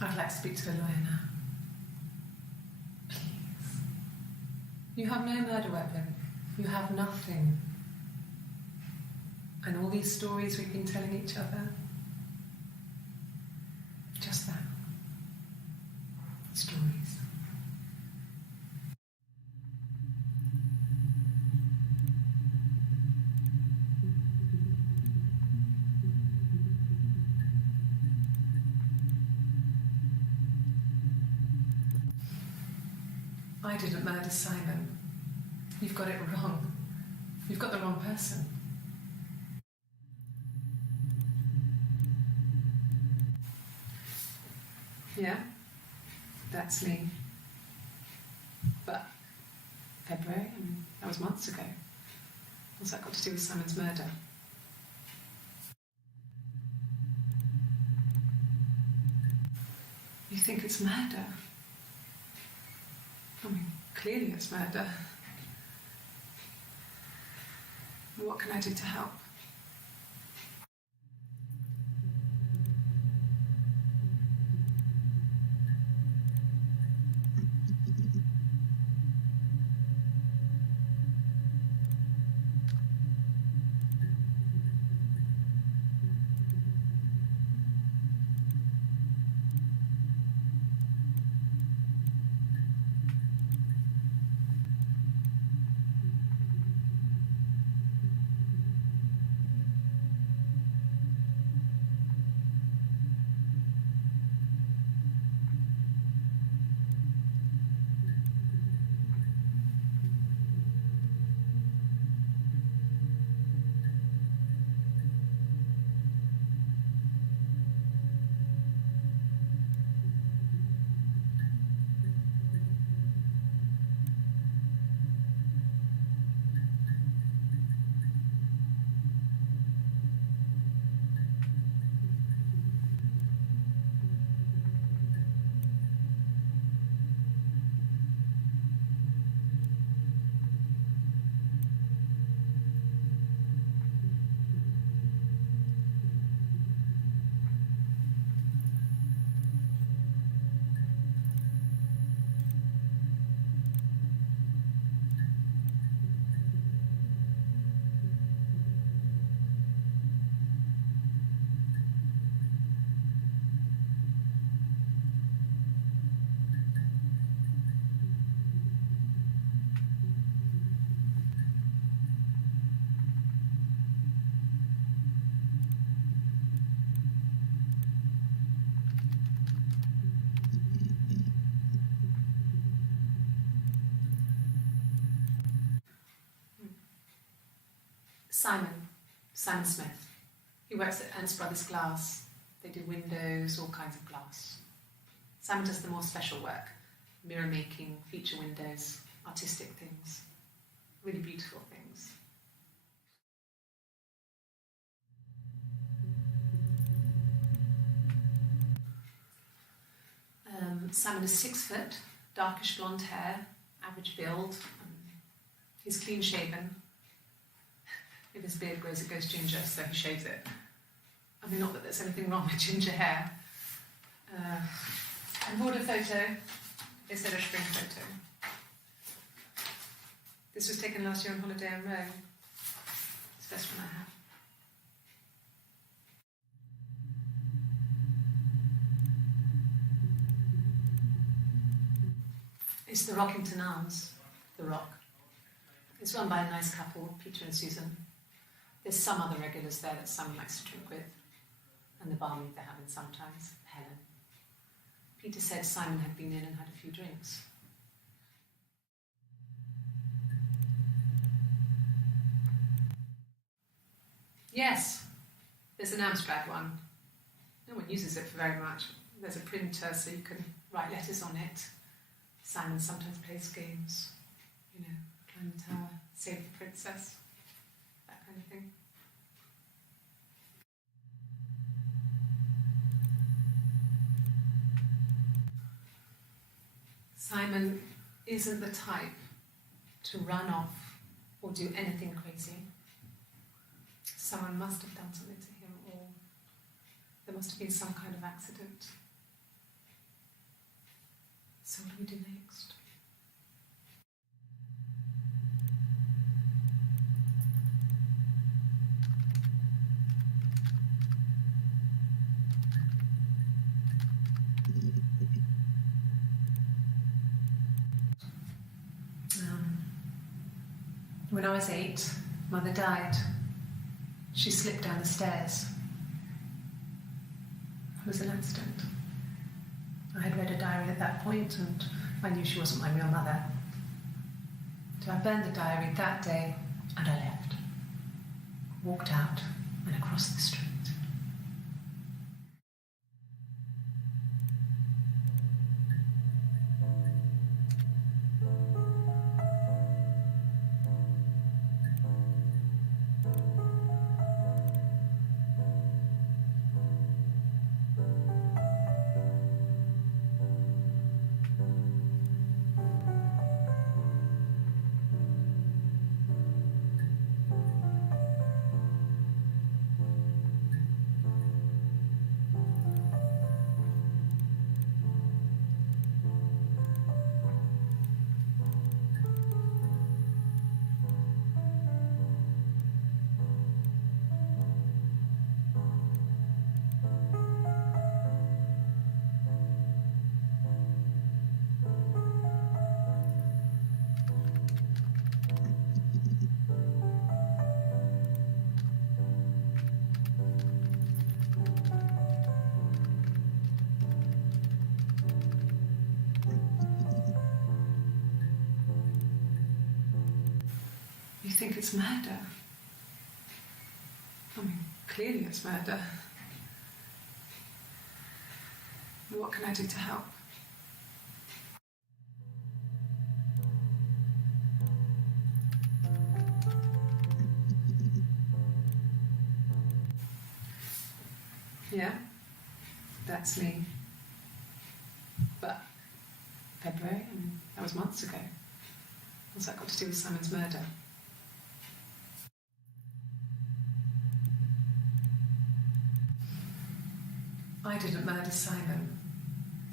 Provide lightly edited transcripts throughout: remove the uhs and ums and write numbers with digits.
I'd like to speak to a lawyer now. Please. You have no murder weapon. You have nothing. And all these stories we've been telling each other, just that. Stories. I didn't murder Simon. You've got it wrong. You've got the wrong person. Yeah, that's me. But February, that was months ago. What's that got to do with Simon's murder? You think it's murder? I mean, clearly it's murder. What can I do to help? Simon Smith. He works at Ernst Brothers Glass. They do windows, all kinds of glass. Simon does the more special work, mirror making, feature windows, artistic things, really beautiful things. Simon is 6 foot, darkish blonde hair, average build. He's clean shaven. If his beard grows, it goes ginger, so he shaves it. I mean, not that there's anything wrong with ginger hair. And bought a photo instead of spring photo. This was taken last year on holiday in Rome. It's the best one I have. It's the Rockington Arms, The Rock. It's run by a nice couple, Peter and Susan. There's some other regulars there that Simon likes to drink with, and the barmaid they're having sometimes, Helen. Peter said Simon had been in and had a few drinks. Yes, there's an Amstrad one. No one uses it for very much. There's a printer so you can write letters on it. Simon sometimes plays games, climb the tower, save the princess, that kind of thing. Simon isn't the type to run off or do anything crazy. Someone must have done something to him, or there must have been some kind of accident. So what do we do next? When I was 8, Mother died. She slipped down the stairs. It was an accident. I had read a diary at that point and I knew she wasn't my real mother. So I burned the diary that day and I left. Walked out and across the street. You think it's murder? I mean, clearly it's murder. What can I do to help? Yeah, that's me. But February, I mean, that was months ago. What's that got to do with Simon's murder? I didn't murder Simon.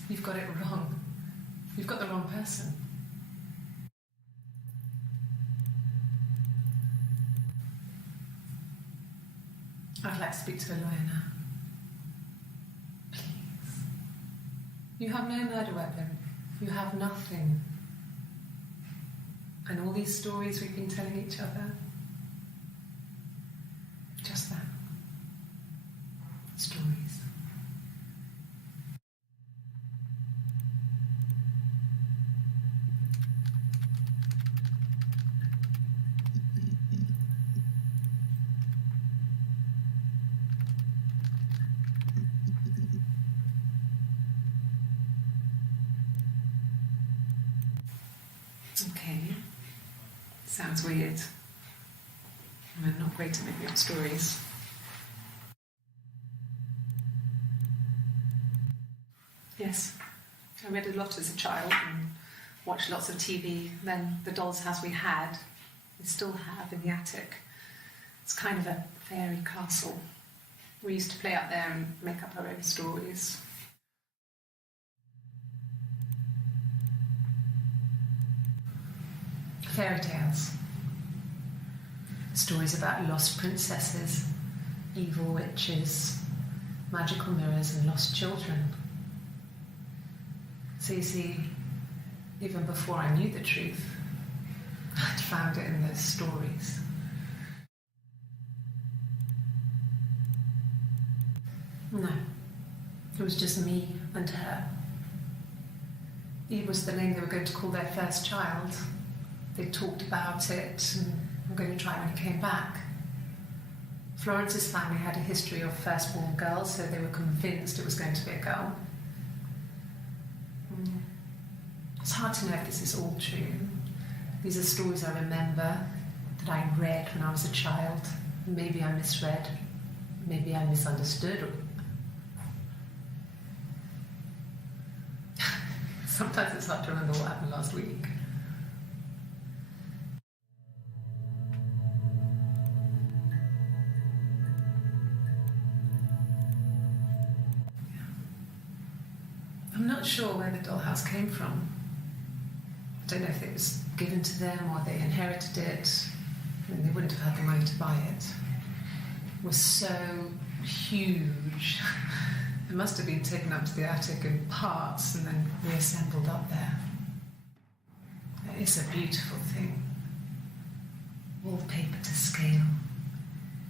You've got it wrong. You've got the wrong person. I'd like to speak to a lawyer now. Please. You have no murder weapon. You have nothing. And all these stories we've been telling each other, just that. Stories. Okay. Sounds weird. I'm not great at making up stories. Yes. I read a lot as a child and watched lots of TV. Then the doll's house we had, we still have in the attic. It's kind of a fairy castle. We used to play up there and make up our own stories. Fairy tales. Stories about lost princesses, evil witches, magical mirrors and lost children. So you see, even before I knew the truth, I'd found it in those stories. No, it was just me and her. Eve was the name they were going to call their first child. They talked about it and were going to try when he came back. Florence's family had a history of firstborn girls, so they were convinced it was going to be a girl. It's hard to know if this is all true. These are stories I remember, that I read when I was a child. Maybe I misread, maybe I misunderstood. Sometimes it's hard to remember what happened last week. I'm not not sure where the dollhouse came from. I don't know if it was given to them or they inherited it. I mean, they wouldn't have had the money to buy it. It was so huge. It must have been taken up to the attic in parts and then reassembled up there. It's a beautiful thing. Wallpaper to scale,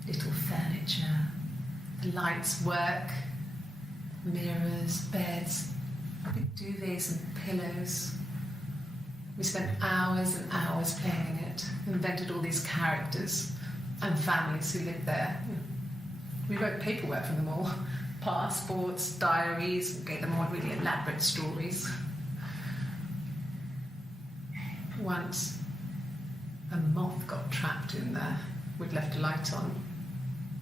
little furniture, the lights work, mirrors, beds, big duvets and pillows. We spent hours and hours playing in it, invented all these characters and families who lived there. We wrote paperwork for them all, passports, diaries, and gave them all really elaborate stories. Once, a moth got trapped in there. We'd left a light on.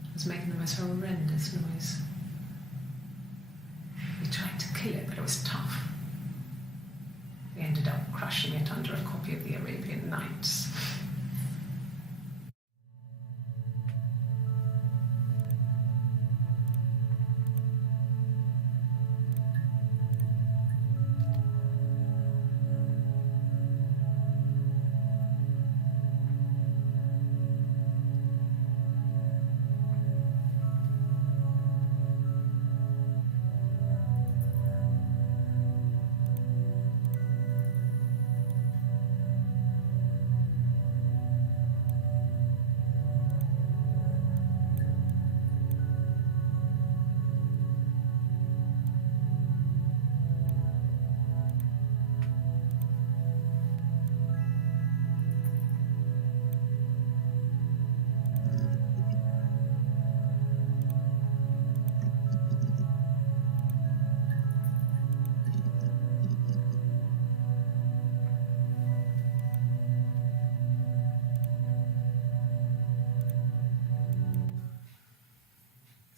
It was making the most horrendous noise. We tried to kill it, but it was tough. We ended up crushing it under a copy of the Arabian Nights.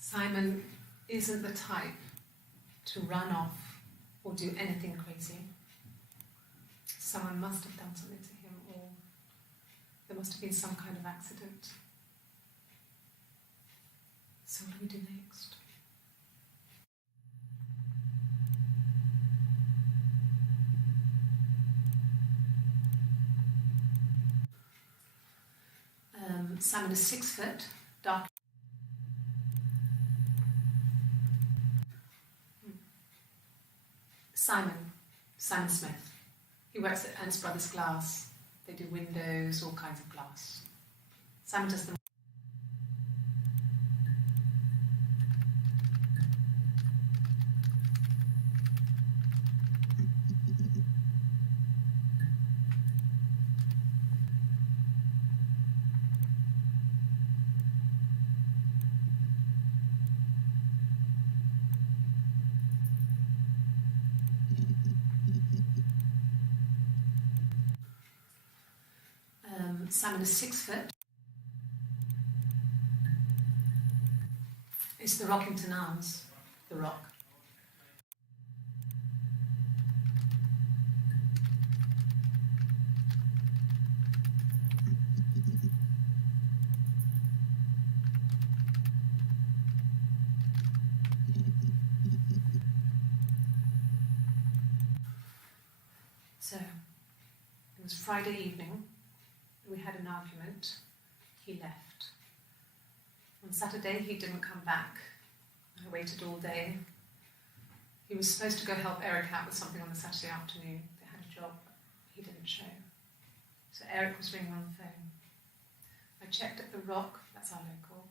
Simon isn't the type to run off or do anything crazy. Someone must have done something to him, or there must have been some kind of accident. So what do we do next? Simon is 6 foot, dark. Simon Smith. He works at Ernst Brothers Glass. They do windows, all kinds of glass. Simon does them. Simon is 6 foot. It's the Rockington Arms, the rock. So, it was Friday evening. We had an argument. He left. On Saturday, he didn't come back. I waited all day. He was supposed to go help Eric out with something on the Saturday afternoon. They had a job. He didn't show. So Eric was ringing on the phone. I checked at The Rock, that's our local.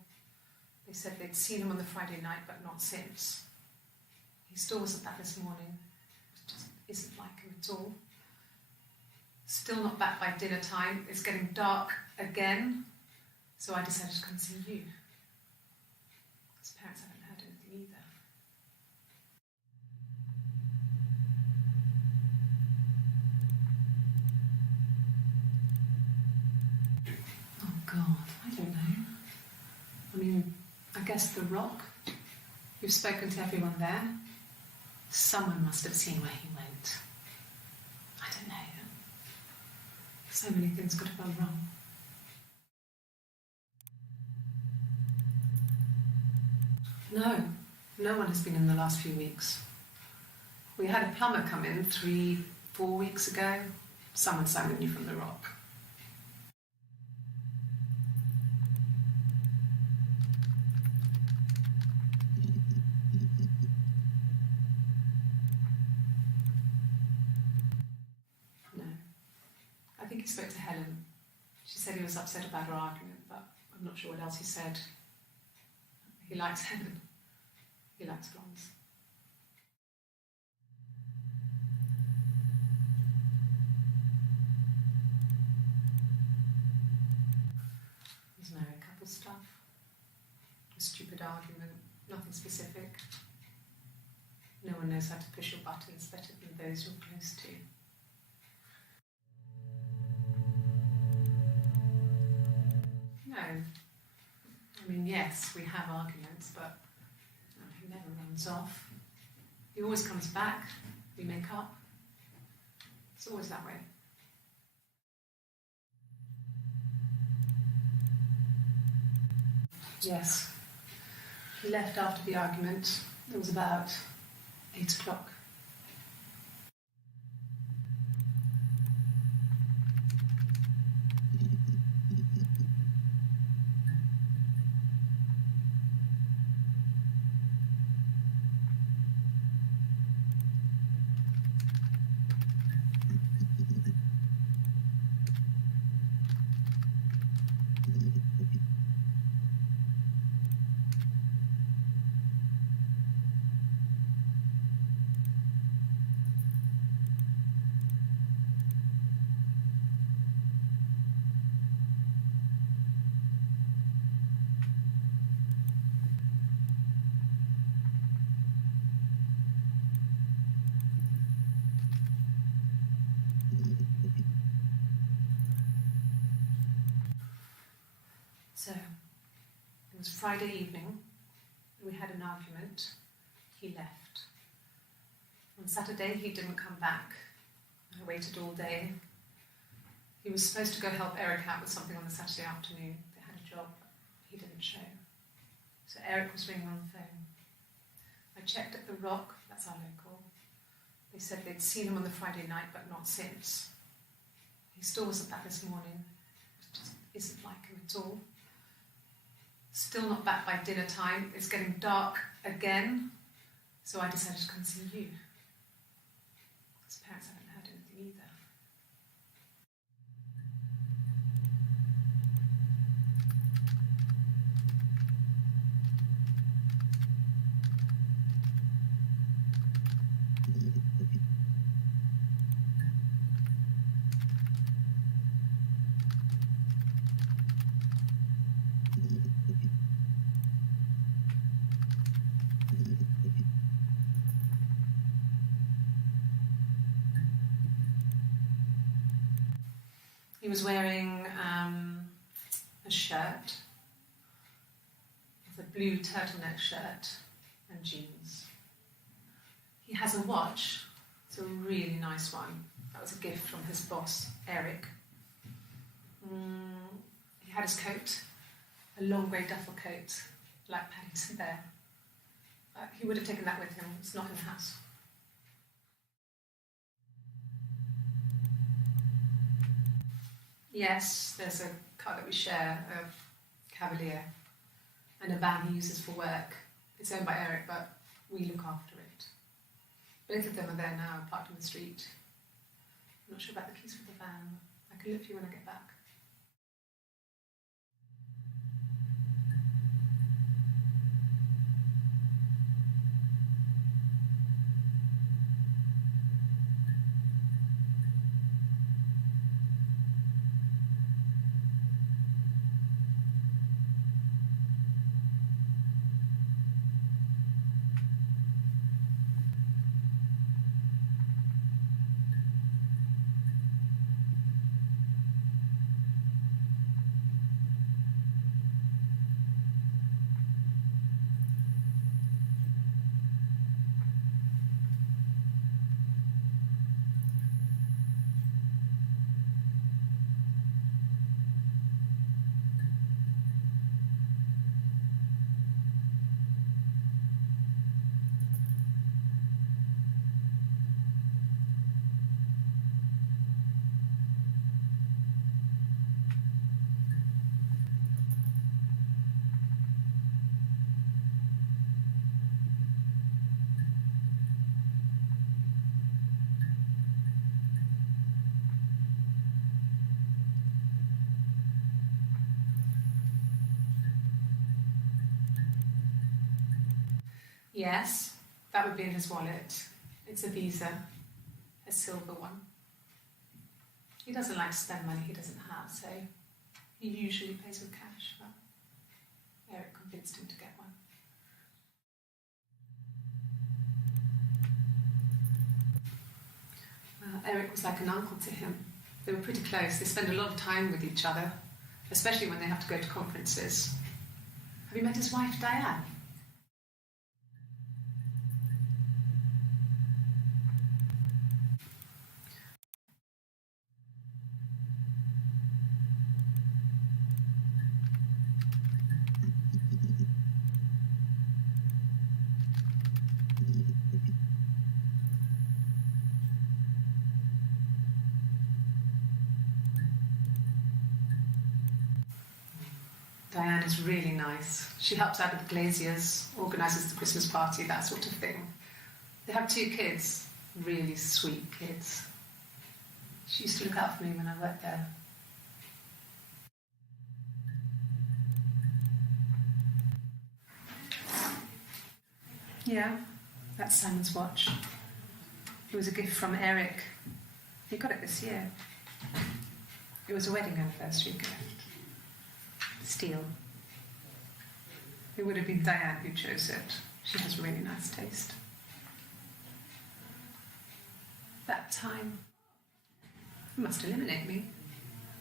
They said they'd seen him on the Friday night, but not since. He still wasn't back this morning. It just isn't like him at all. Still not back by dinner time. It's getting dark again. So I decided to come and see you. His parents haven't heard anything either. Oh God, I don't know. I mean, I guess The Rock. You've spoken to everyone there. Someone must have seen where he went. I don't know. So many things could have gone wrong. No one has been in the last few weeks. We had a plumber come in 3-4 weeks ago. Someone sang with you from the rock. No. I think he spoke to Helen. She said he was upset about her argument, but I'm not sure what else he said. He likes Helen. He likes blondes. There's married couple stuff. A stupid argument, nothing specific. No one knows how to push your buttons better than those you're close to. No. I mean, yes, we have arguments, but he never runs off. He always comes back. We make up. It's always that way. Yes. He left after the argument. It was about 8 o'clock. So, it was Friday evening. We had an argument. He left. On Saturday, he didn't come back. I waited all day. He was supposed to go help Eric out with something on the Saturday afternoon. They had a job. He didn't show. So Eric was ringing on the phone. I checked at the Rock, that's our local. They said they'd seen him on the Friday night, but not since. He still wasn't back this morning. It just isn't like him at all. Still not back by dinner time. It's getting dark again. So I decided to come and see you. His parents haven't heard anything either. He was wearing a shirt, with a blue turtleneck shirt and jeans. He has a watch. It's a really nice one. That was a gift from his boss, Eric. He had his coat, a long grey duffel coat, like Paddington Bear. He would have taken that with him. It's not in the house. Yes, there's a car that we share, a Cavalier, and a van he uses for work. It's owned by Eric, but we look after it. Both of them are there now, parked on the street. I'm not sure about the keys for the van. I can look for you when I get back. Yes, that would be in his wallet. It's a Visa, a silver one. He doesn't like to spend money he doesn't have, so he usually pays with cash, but Eric convinced him to get one. Eric was like an uncle to him. They were pretty close. They spend a lot of time with each other, especially when they have to go to conferences. Have you met his wife, Diane? Diane is really nice. She helps out with the Glaziers, organises the Christmas party, that sort of thing. They have 2 kids, really sweet kids. She used to look out for me when I worked there. Yeah, that's Simon's watch. It was a gift from Eric. He got it this year. It was a wedding anniversary gift. Steel. It would have been Diane who chose it. She has really nice taste. That time, it must eliminate me.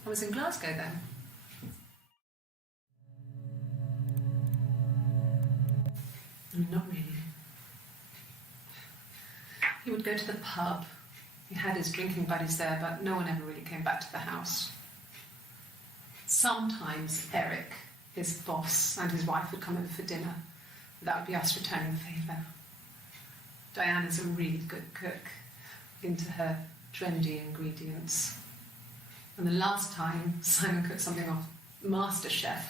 I was in Glasgow then. Not really. He would go to the pub. He had his drinking buddies there, but no one ever really came back to the house. Sometimes Eric, his boss, and his wife would come over for dinner. That would be us returning the favour. Diane is a really good cook, into her trendy ingredients. And the last time Simon cooked something off MasterChef,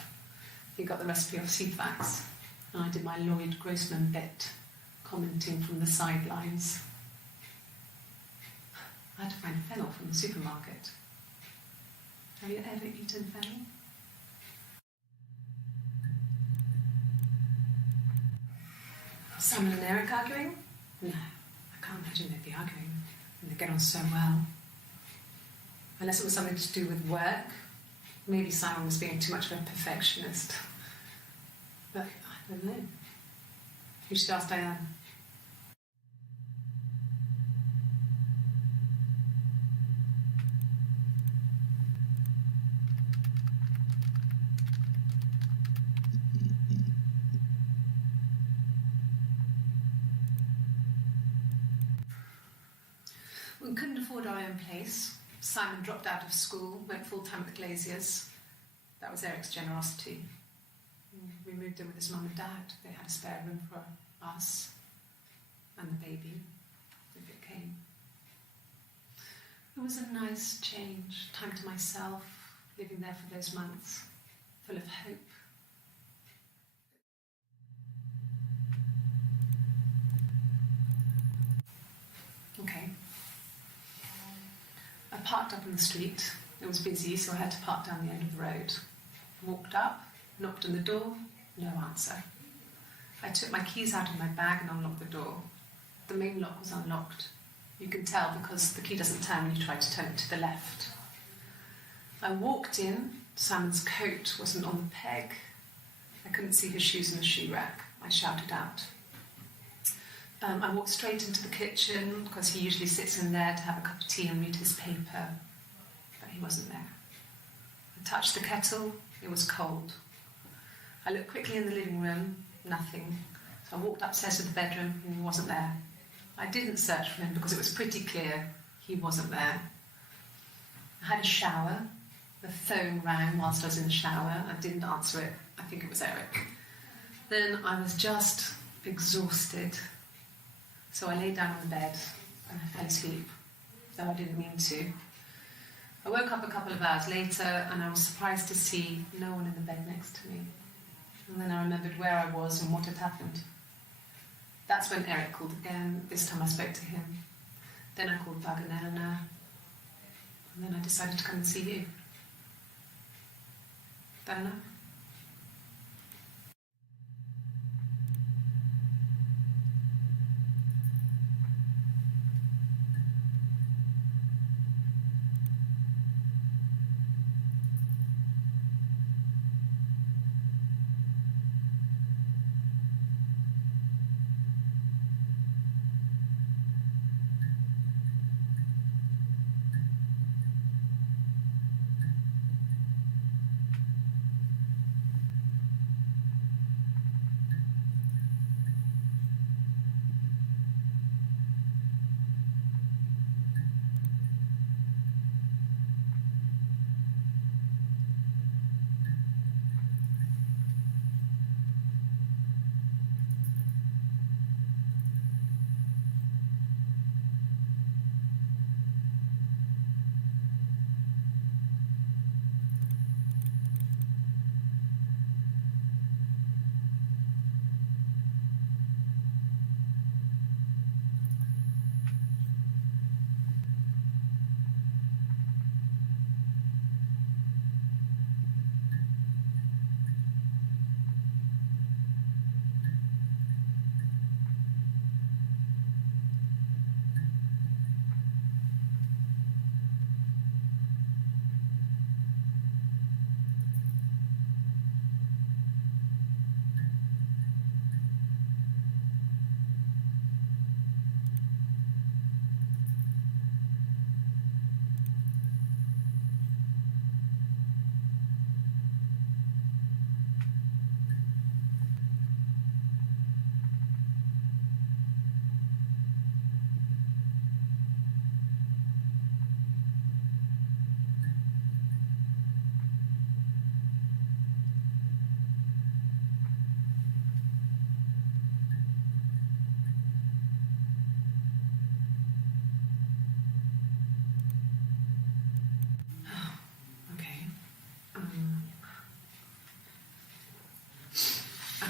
he got the recipe off Ceefax, and I did my Lloyd Grossman bit, commenting from the sidelines. I had to find fennel from the supermarket. Have you ever eaten fennel? Simon and Eric arguing? No, I can't imagine they'd be arguing. And they get on so well. Unless it was something to do with work. Maybe Simon was being too much of a perfectionist. But I don't know. You should ask Diane. We couldn't afford our own place. Simon dropped out of school, went full-time at the Glaziers. That was Eric's generosity. We moved in with his mum and dad. They had a spare room for us and the baby, if it came. It was a nice change, time to myself, living there for those months, full of hope. Okay. I parked up on the street. It was busy, so I had to park down the end of the road. Walked up, knocked on the door, no answer. I took my keys out of my bag and unlocked the door. The main lock was unlocked. You can tell because the key doesn't turn when you try to turn it to the left. I walked in. Simon's coat wasn't on the peg. I couldn't see his shoes in the shoe rack. I shouted out. I walked straight into the kitchen because he usually sits in there to have a cup of tea and read his paper, but he wasn't there. I touched the kettle, it was cold. I looked quickly in the living room, nothing. So I walked upstairs to the bedroom and he wasn't there. I didn't search for him because it was pretty clear he wasn't there. I had a shower, the phone rang whilst I was in the shower. I didn't answer it, I think it was Eric. Then I was just exhausted. So I lay down on the bed and I fell asleep, though I didn't mean to. I woke up a couple of hours later and I was surprised to see no one in the bed next to me. And then I remembered where I was and what had happened. That's when Eric called again. This time I spoke to him. Then I called Doug and Eleanor. And then I decided to come and see you. That enough?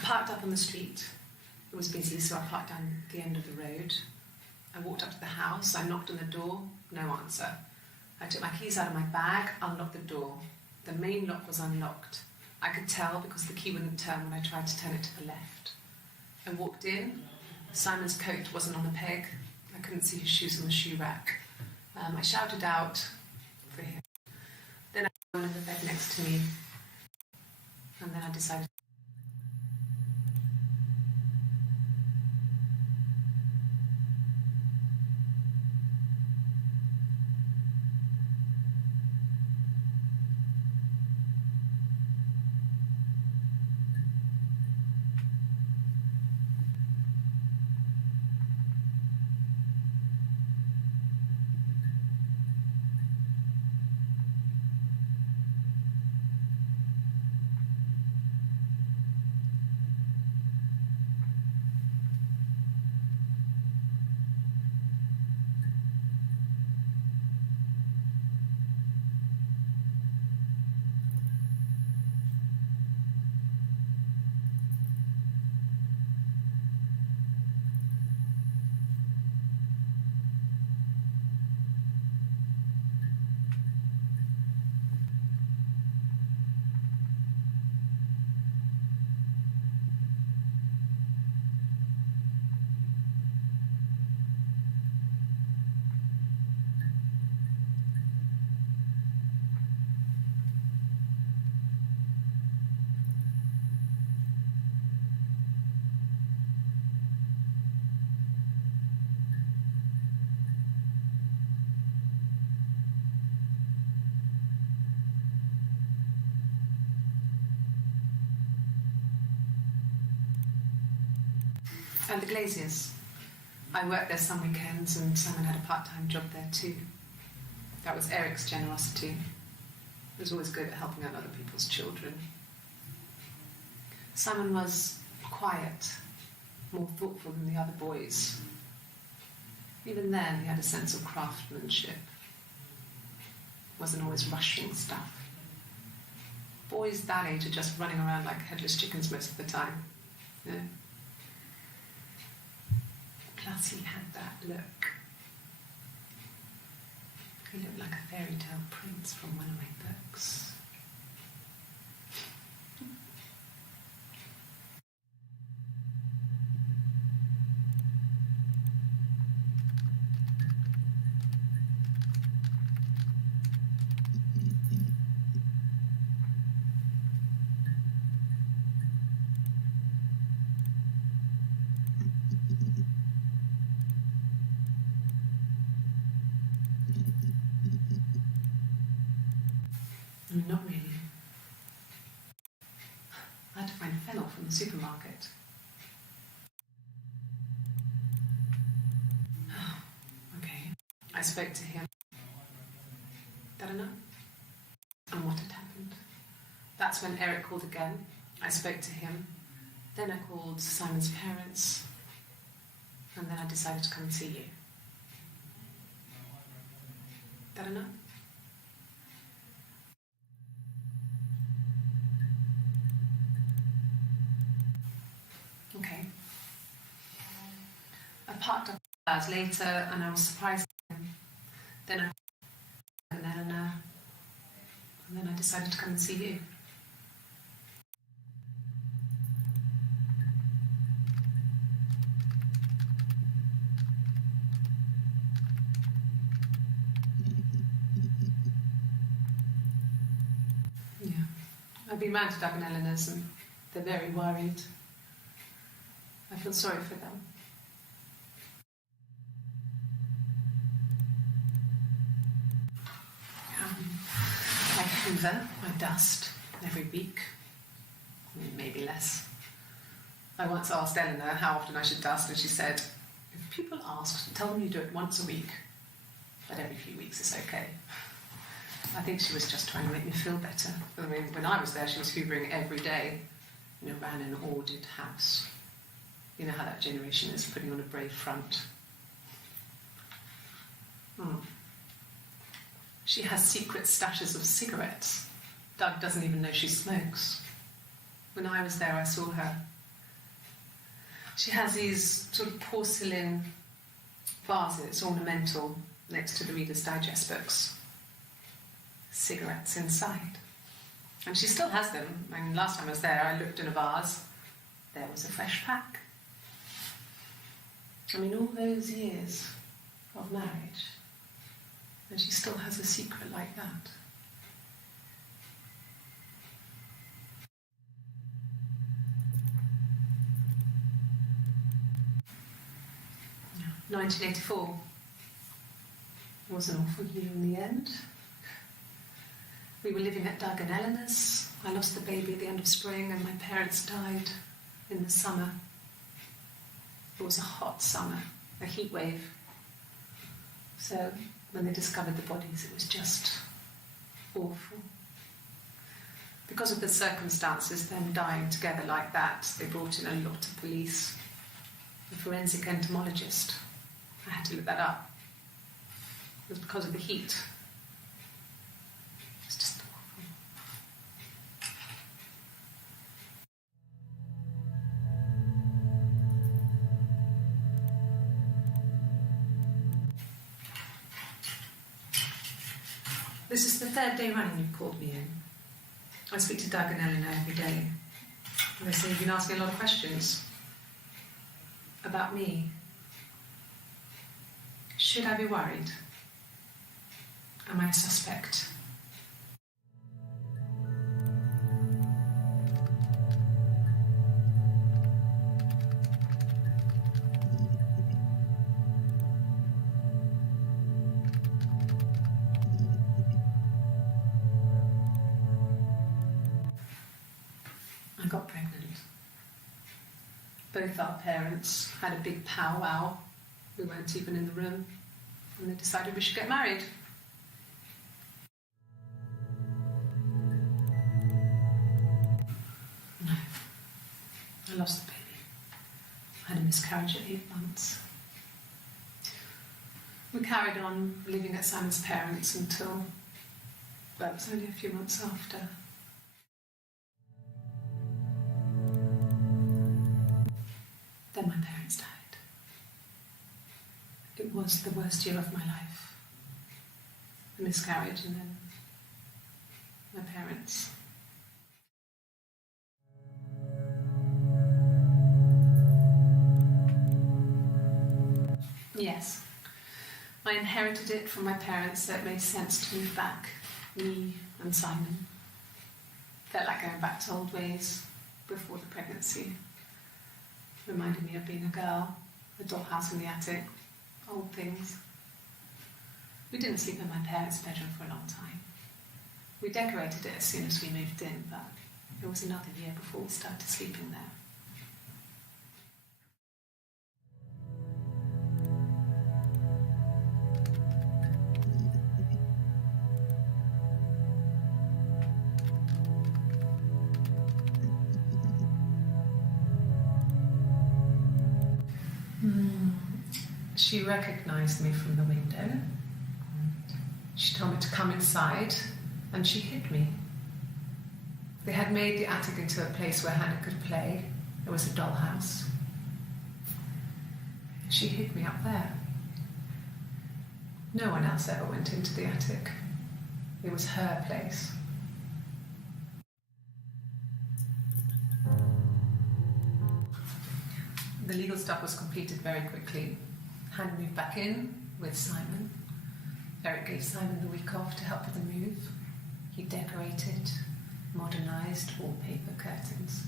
parked up on the street. It was busy, so I parked down the end of the road. I walked up to the house, I knocked on the door, no answer. I took my keys out of my bag, unlocked the door. The main lock was unlocked. I could tell because the key wouldn't turn when I tried to turn it to the left. I walked in. Simon's coat wasn't on the peg. I couldn't see his shoes on the shoe rack. I shouted out for him. Then I went in the bed next to me. And then I decided. And the Glaziers. I worked there some weekends and Simon had a part-time job there too. That was Eric's generosity. He was always good at helping out other people's children. Simon was quiet, more thoughtful than the other boys. Even then he had a sense of craftsmanship. Wasn't always rushing stuff. Boys that age are just running around like headless chickens most of the time. You know? Plus he had that look. He looked like a fairy tale prince from one of my books. Not really. I had to find fennel from the supermarket. Okay. I spoke to him. That enough? And what had happened. That's when Eric called again. I spoke to him. Then I called Simon's parents. And then I decided to come and see you. That enough? Okay. I parked up hours later and I was surprised. Then I called Eleanor, and then I decided to come and see you. Yeah. I've been round to Doug and Eleanor's and they're very worried. I feel sorry for them. I hoover, I dust every week, maybe less. I once asked Eleanor how often I should dust, and she said, if people ask, tell them you do it once a week, but every few weeks is okay. I think she was just trying to make me feel better. I mean, when I was there, she was hoovering every day, ran an ordered house. You know how that generation is, putting on a brave front. She has secret stashes of cigarettes. Doug doesn't even know she smokes. When I was there, I saw her. She has these sort of porcelain vases, ornamental, next to the Reader's Digest books. Cigarettes inside. And she still has them. I mean, last time I was there, I looked in a vase. There was a fresh pack. I mean, all those years of marriage, and she still has a secret like that. Yeah. 1984 was an awful year in the end. We were living at Doug and Eleanor's. I lost the baby at the end of spring, and my parents died in the summer. It was a hot summer, a heat wave. So when they discovered the bodies, it was just awful. Because of the circumstances, them dying together like that, they brought in a lot of police. A forensic entomologist. I had to look that up. It was because of the heat. It was just awful. This is the third day running you've called me in. I speak to Doug and Eleanor every day. And they say you've been asking a lot of questions about me. Should I be worried? Am I a suspect? I got pregnant. Both our parents had a big powwow. We weren't even in the room. And they decided we should get married. No. I lost the baby. I had a miscarriage at 8 months. We carried on living at Simon's parents until, well, it was only a few months after. Then my parents died. It was the worst year of my life. A miscarriage and then my parents. Yes. I inherited it from my parents, so it made sense to move back, me and Simon. Felt like going back to old ways before the pregnancy. Reminded me of being a girl, a dollhouse in the attic, old things. We didn't sleep in my parents' bedroom for a long time. We decorated it as soon as we moved in, but it was another year before we started sleeping there. She recognised me from the window. She told me to come inside, and she hid me. They had made the attic into a place where Hannah could play. There was a dollhouse. She hid me up there. No one else ever went into the attic. It was her place. The legal stuff was completed very quickly. Hannah moved back in with Simon. Eric gave Simon the week off to help with the move. He decorated, modernised wallpaper, curtains.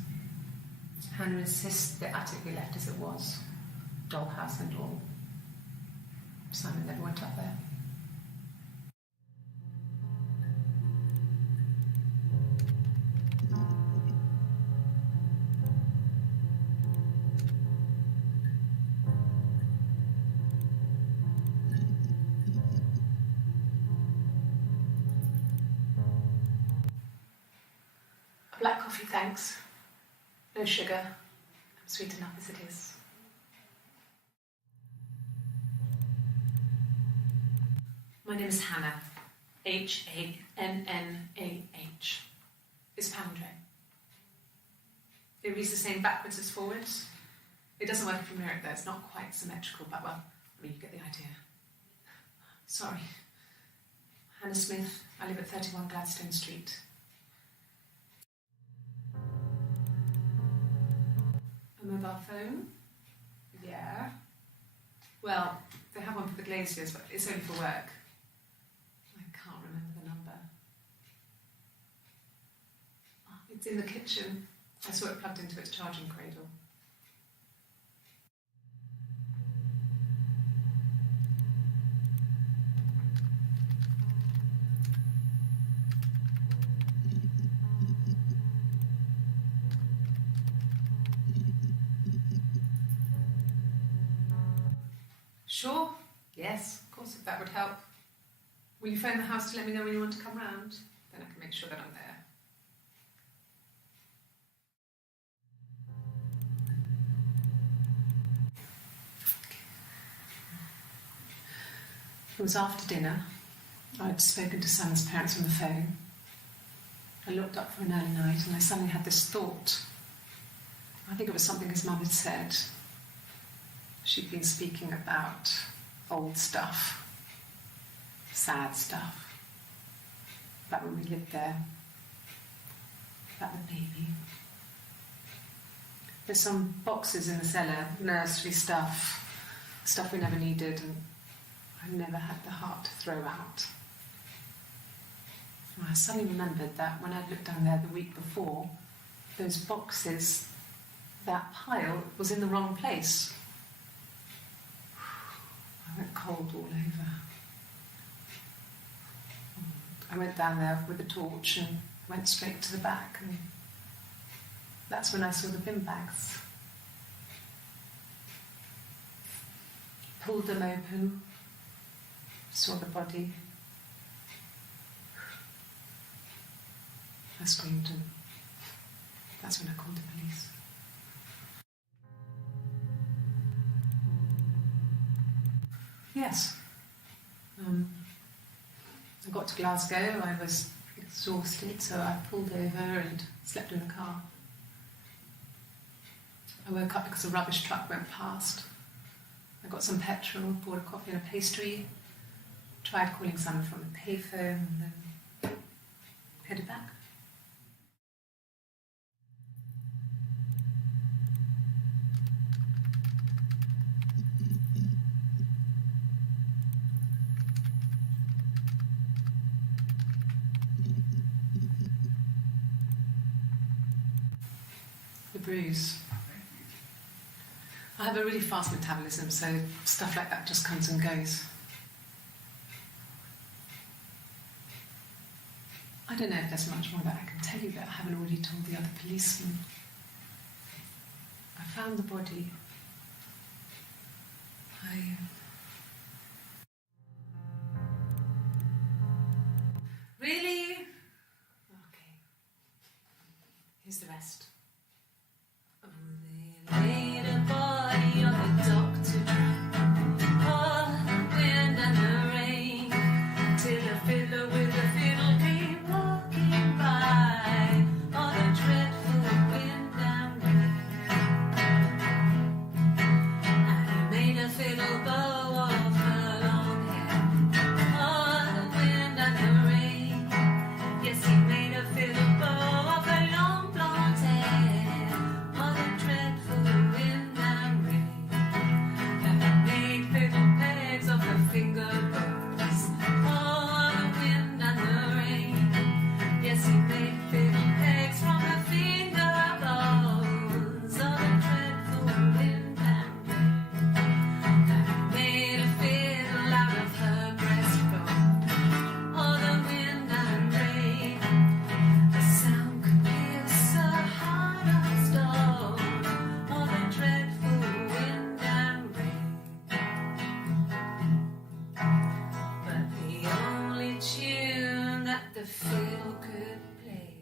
Hannah insists the attic be left as it was, dollhouse and all. Simon never went up there. Black coffee, thanks. No sugar. I'm sweet enough as it is. My name is Hannah. H-A-N-N-A-H. It's palindrome. It reads the same backwards as forwards. It doesn't work from Lyric though, it's not quite symmetrical, but well, I mean, you get the idea. Sorry. Hannah Smith, I live at 31 Gladstone Street. A mobile phone? Yeah. Well, they have one for the Glaziers, but it's only for work. I can't remember the number. Oh, it's in the kitchen. I saw it plugged into its charging cradle. Sure. Yes, of course, if that would help. Will you phone the house to let me know when you want to come round? Then I can make sure that I'm there. It was after dinner. I'd spoken to Sam's parents on the phone. I looked up for an early night and I suddenly had this thought. I think it was something his mum had said. She'd been speaking about old stuff, sad stuff, about when we lived there, about the baby. There's some boxes in the cellar, nursery stuff we never needed and I never had the heart to throw out. And I suddenly remembered that when I'd looked down there the week before, those boxes, that pile was in the wrong place. I went cold all over. I went down there with a torch and went straight to the back, and that's when I saw the bin bags. Pulled them open, saw the body. I screamed, and that's when I called the police. Yes. I got to Glasgow, I was exhausted, so I pulled over and slept in the car. I woke up because a rubbish truck went past. I got some petrol, bought a coffee and a pastry, tried calling someone from the payphone, and then headed back. The bruise. I have a really fast metabolism, so stuff like that just comes and goes. I don't know if there's much more that I can tell you that I haven't already told the other policemen. I found the body. Really? Okay. Here's the rest. They laid a body on the doctor, oh, the wind and the rain, till a fiddler with a fiddle came walking by, on a dreadful wind and rain. And he made a fiddle bow of her long hair, oh, the wind and the rain. Yes, he made a fiddle bow of her long blonde hair. The fiddle could play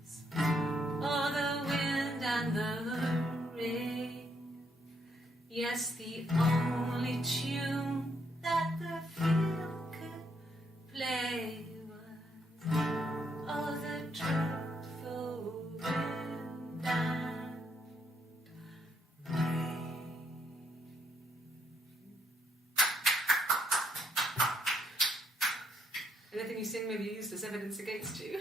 was all the wind and the rain. Yes, the only tune that the fiddle could play was all the dreadful wind and rain. anything you sing may be used as evidence against you.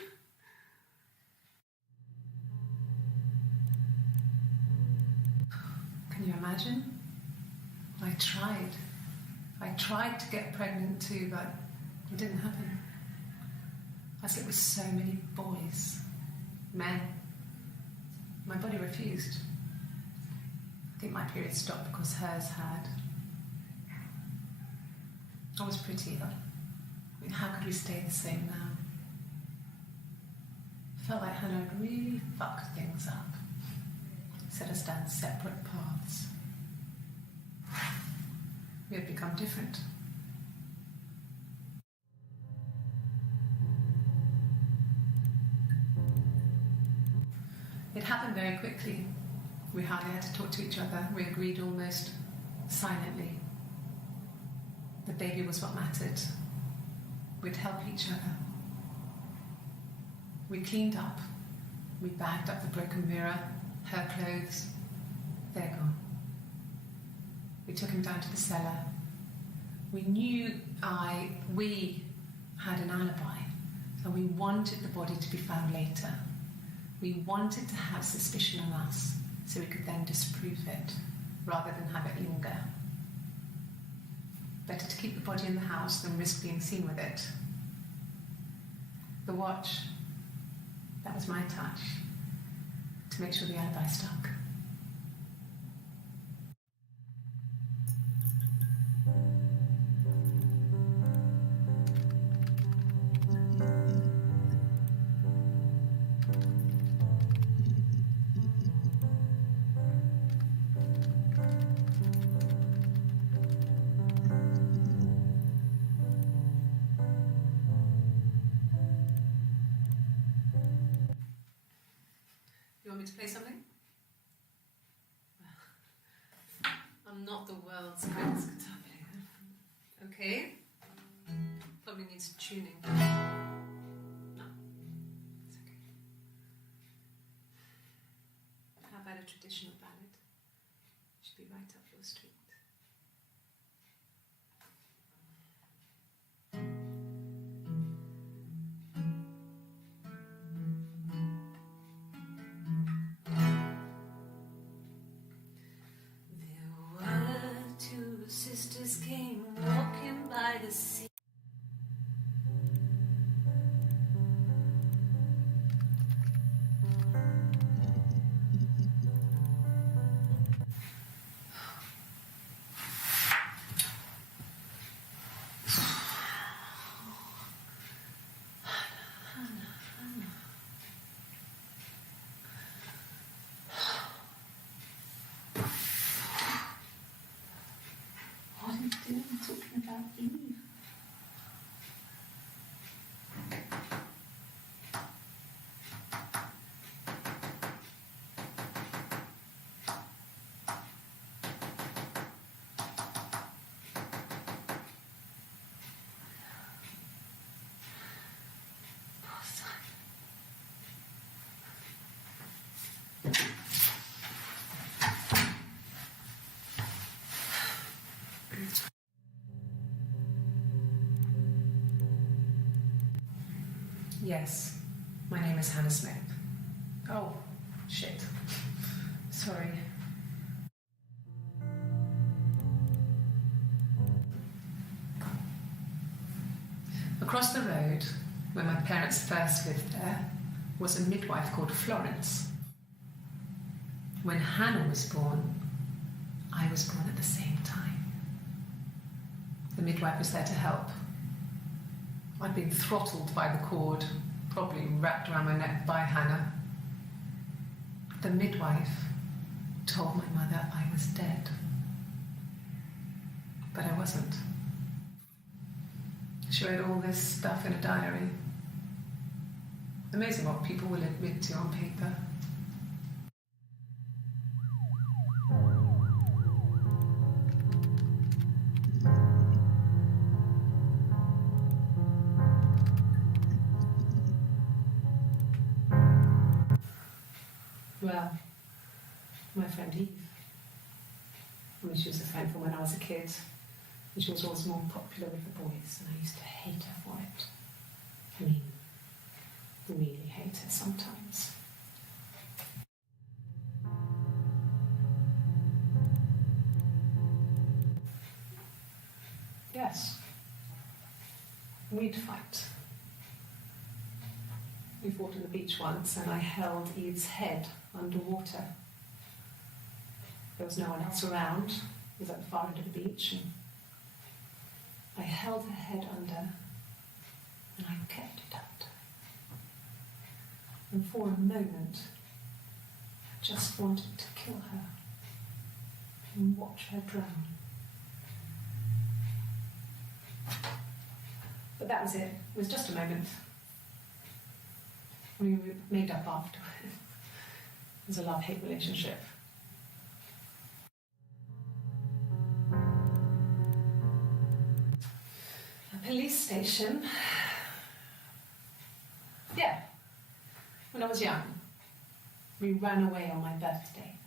Can you imagine? I tried to get pregnant too, but it didn't happen. I slept with so many boys, men. My body refused. I think my period stopped because hers had. I was pretty though. I mean, how could we stay the same now? I felt like Hannah had really fucked things up. Set us down separate paths. We had become different. It happened very quickly. We hardly had to talk to each other. We agreed almost silently. The baby was what mattered. We'd help each other. We cleaned up. We bagged up the broken mirror, her clothes. They're gone. We took him down to the cellar. We knew we had an alibi, and we wanted the body to be found later. We wanted to have suspicion on us so we could then disprove it rather than have it linger. Better to keep the body in the house than risk being seen with it. The watch, that was my touch to make sure the alibi stuck. You want me to play something? I'm not the world's greatest guitar player. Okay. Probably needs tuning. No, it's okay. How about a traditional ballad? Should be right up your street. Sisters came walking by the sea. What are you doing talking about Eve? Yes, my name is Hannah Smith. Oh, shit. Sorry. Across the road, where my parents first lived there, was a midwife called Florence. When Hannah was born, I was born at the same time. The midwife was there to help. I'd been throttled by the cord, probably wrapped around my neck by Hannah. The midwife told my mother I was dead. But I wasn't. She wrote all this stuff in a diary. Amazing what people will admit to on paper. Well, my friend Eve. I mean, she was a friend from when I was a kid, and she was always more popular with the boys, and I used to hate her for it. I mean, really hate her sometimes. Yes, we'd fight. We fought on the beach once and I held Eve's head underwater. There was no one else around. It was at the far end of the beach. And I held her head under and I kept it under. And for a moment, I just wanted to kill her and watch her drown. But that was it. It was just a moment. We made up afterwards. It was a love-hate relationship. A police station. Yeah. When I was young, we ran away on my birthday.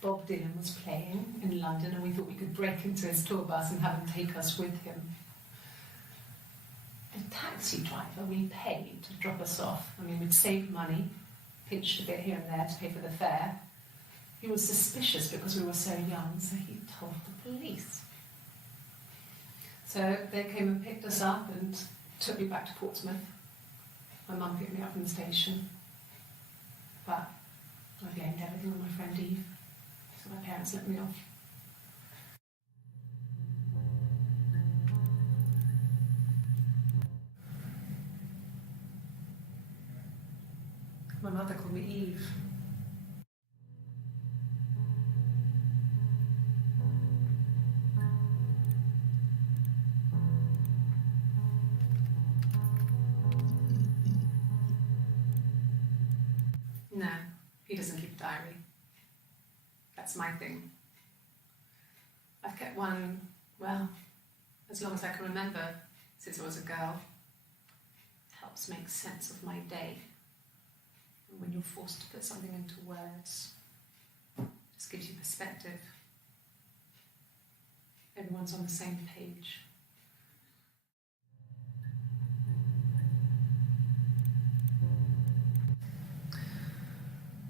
Bob Dylan was playing in London and we thought we could break into his tour bus and have him take us with him. The taxi driver we paid to drop us off. I mean, we'd saved money, pinched a bit here and there to pay for the fare. He was suspicious because we were so young, so he told the police. So they came and picked us up and took me back to Portsmouth. My mum picked me up from the station. But I blamed everything on my friend Eve, so my parents let me off. My mother called me Eve. No, he doesn't keep a diary. That's my thing. I've kept one, well, as long as I can remember, since I was a girl. It helps make sense of my day. And when you're forced to put something into words, it just gives you perspective. Everyone's on the same page.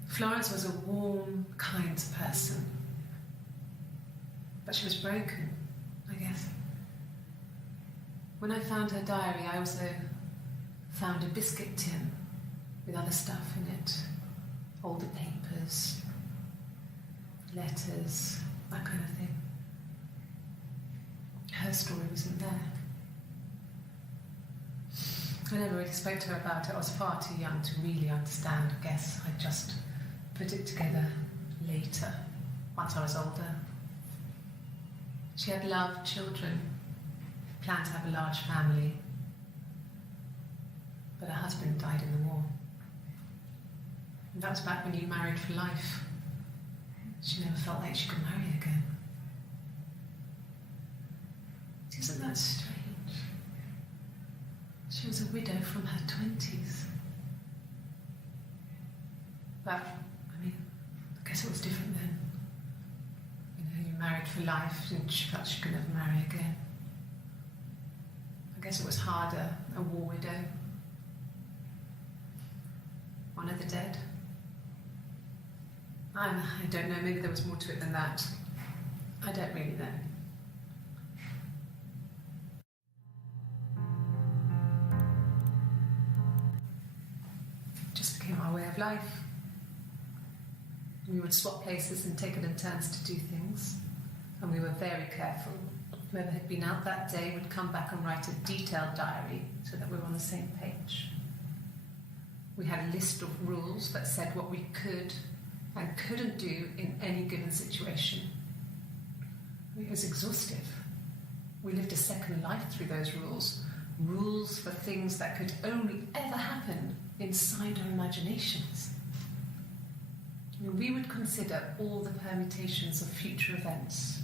Florence was a warm, kind person. But she was broken, I guess. When I found her diary, I also found a biscuit tin with other stuff in it. Older papers, letters, that kind of thing. Her story wasn't there. I never really spoke to her about it. I was far too young to really understand, I guess. I just put it together later, once I was older. She had loved children, planned to have a large family, but her husband died in the war. And that was back when you married for life. She never felt like she could marry again. Isn't that strange? She was a widow from her 20s. But, I mean, I guess it was different then. You know, you married for life and she felt she could never marry again. I guess it was harder, a war widow. One of the dead. I don't know, maybe there was more to it than that. I don't really know. It just became our way of life. We would swap places and take it in turns to do things. And we were very careful. Whoever had been out that day would come back and write a detailed diary so that we were on the same page. We had a list of rules that said what we could and couldn't do in any given situation. It was exhaustive. We lived a second life through those rules. Rules for things that could only ever happen inside our imaginations. We would consider all the permutations of future events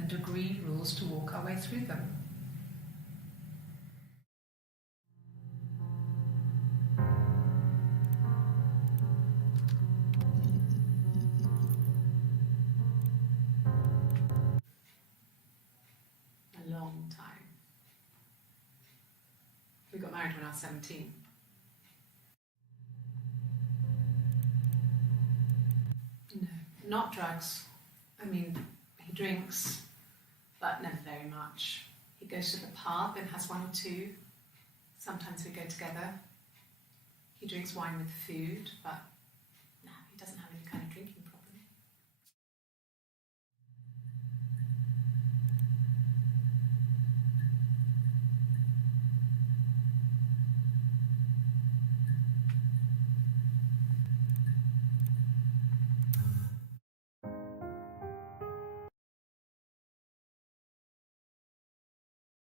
and agree rules to walk our way through them. A long time. We got married married when I was 17. No, not drugs. I mean, he drinks, but never very much. He goes to the pub and has one or two. Sometimes we go together. He drinks wine with food, but